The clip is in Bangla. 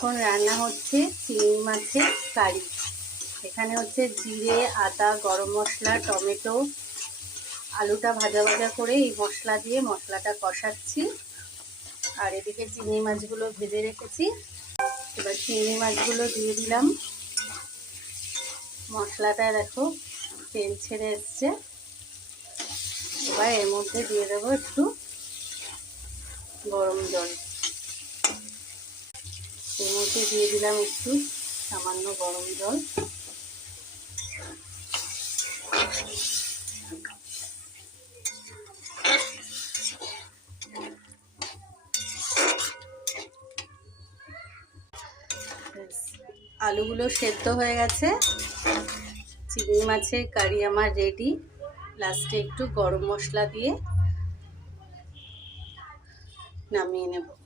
এখন রান্না হচ্ছে চিংড়ি মাছের কারি। এখানে হচ্ছে জিরে, আদা, গরম মশলা, টমেটো, আলুটা ভাজা ভাজা করে এই মশলা দিয়ে মশলাটা কষাচ্ছি। আর এদিকে চিংড়ি মাছগুলো ভেজে রেখেছি। এবার চিংড়ি মাছগুলো দিয়ে দিলাম। মশলাটা দেখো তেল ছেড়ে এসছে। এবার এর মধ্যে দিয়ে দেবো একটু গরম জল। এর মধ্যে দিয়ে দিলাম একটু সামান্য গরম জল। আলুগুলো সেদ্ধ হয়ে গেছে। চিংড়ি মাছের কারি আমার রেডি। লাস্টে একটু গরম মশলা দিয়ে নামিয়ে নেব।